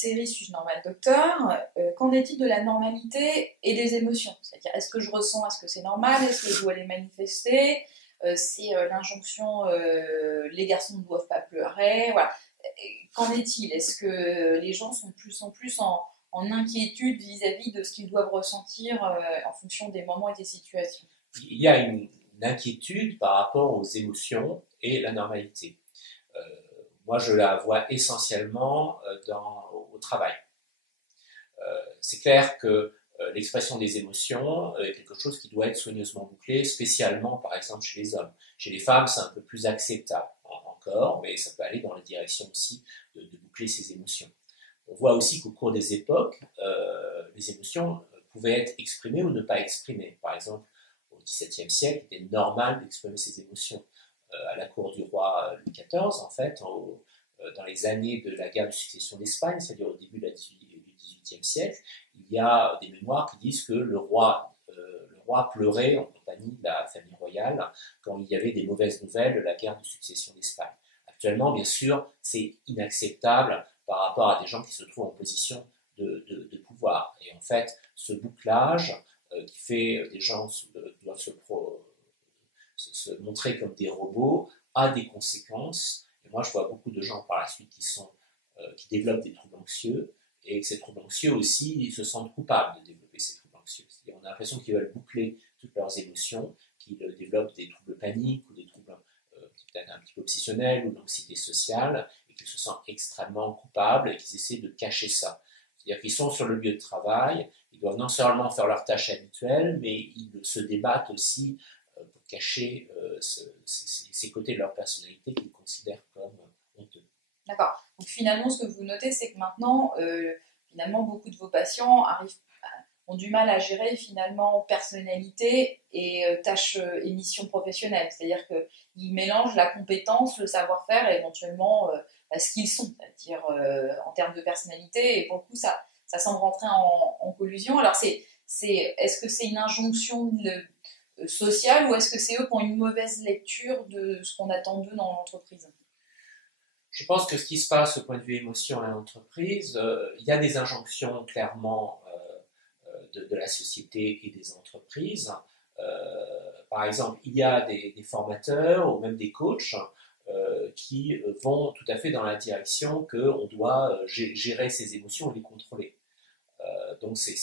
série Suis-je normal, docteur? Qu'en est-il de la normalité et des émotions? C'est-à-dire, est-ce que je ressens, est-ce que c'est normal? Est-ce que je dois les manifester? C'est l'injonction les garçons ne doivent pas pleurer. Voilà. Qu'en est-il? Est-ce que les gens sont de plus en plus en inquiétude vis-à-vis de ce qu'ils doivent ressentir en fonction des moments et des situations? Il y a une inquiétude par rapport aux émotions et la normalité. Moi, je la vois essentiellement au travail. C'est clair que l'expression des émotions est quelque chose qui doit être soigneusement bouclé, spécialement, par exemple, chez les hommes. Chez les femmes, c'est un peu plus acceptable encore, mais ça peut aller dans la direction aussi de boucler ses émotions. On voit aussi qu'au cours des époques, les émotions pouvaient être exprimées ou ne pas exprimées. Par exemple, au XVIIe siècle, il était normal d'exprimer ses émotions. À la cour du roi Louis XIV, en fait, dans les années de la guerre de succession d'Espagne, c'est-à-dire au début du XVIIIe siècle, il y a des mémoires qui disent que le roi pleurait en compagnie de la famille royale quand il y avait des mauvaises nouvelles de la guerre de succession d'Espagne. Actuellement, bien sûr, c'est inacceptable par rapport à des gens qui se trouvent en position de pouvoir. Et en fait, ce bouclage qui fait des gens doivent se montrer comme des robots a des conséquences. Et moi, je vois beaucoup de gens par la suite qui développent des troubles anxieux, et que ces troubles anxieux aussi, ils se sentent coupables de développer ces troubles anxieux. C'est-à-dire, on a l'impression qu'ils veulent boucler toutes leurs émotions, qu'ils développent des troubles paniques ou des troubles peut-être un petit peu obsessionnels ou l'anxiété sociale, et qu'ils se sentent extrêmement coupables et qu'ils essaient de cacher ça. C'est-à-dire qu'ils sont sur le lieu de travail, ils doivent non seulement faire leurs tâches habituelles, mais ils se débattent aussi pour cacher ces côtés de leur personnalité qu'ils considèrent comme honteux. D'accord. Donc finalement, ce que vous notez, c'est que maintenant, finalement, beaucoup de vos patients ont du mal à gérer finalement personnalité et tâches et missions professionnelles. C'est-à-dire qu'ils mélangent la compétence, le savoir-faire et éventuellement ce qu'ils sont, c'est-à-dire en termes de personnalité. Et pour le coup, ça semble rentrer en collusion. Alors, est-ce que c'est une injonction sociale ou est-ce que c'est eux qui ont une mauvaise lecture de ce qu'on attend d'eux dans l'entreprise? Je pense que ce qui se passe au point de vue émotion à l'entreprise, il y a des injonctions clairement de la société et des entreprises. Par exemple, il y a des formateurs ou même des coachs qui vont tout à fait dans la direction qu'on doit gérer ses émotions et les contrôler. Donc c'est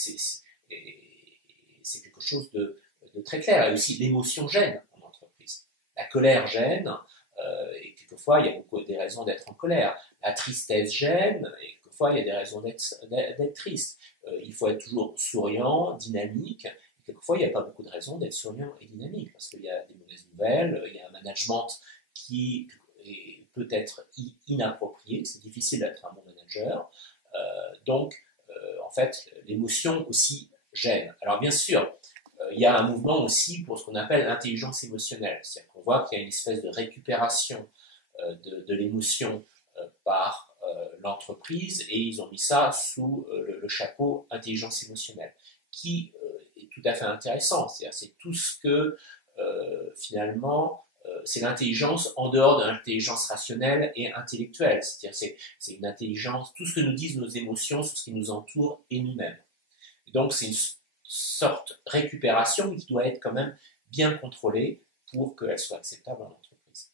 quelque chose de très clair. Et aussi, l'émotion gêne en entreprise. La colère gêne, et quelquefois, il y a des raisons d'être en colère. La tristesse gêne, et quelquefois, il y a des raisons d'être triste. Il faut être toujours souriant, dynamique, et quelquefois, il n'y a pas beaucoup de raisons d'être souriant et dynamique, parce qu'il y a des mauvaises nouvelles, il y a un management qui peut être inapproprié, c'est difficile d'être un bon manager. En fait, l'émotion aussi gêne. Alors, bien sûr, il y a un mouvement aussi pour ce qu'on appelle l'intelligence émotionnelle. C'est-à-dire qu'on voit qu'il y a une espèce de récupération de l'émotion par l'entreprise, et ils ont mis ça sous le chapeau intelligence émotionnelle, qui est tout à fait intéressant. C'est-à-dire c'est tout ce que finalement c'est l'intelligence en dehors de l'intelligence rationnelle et intellectuelle. C'est-à-dire c'est une intelligence, tout ce que nous disent nos émotions sur ce qui nous entoure et nous-mêmes. Et donc c'est une sorte de récupération qui doit être quand même bien contrôlée pour qu'elle soit acceptable en entreprise.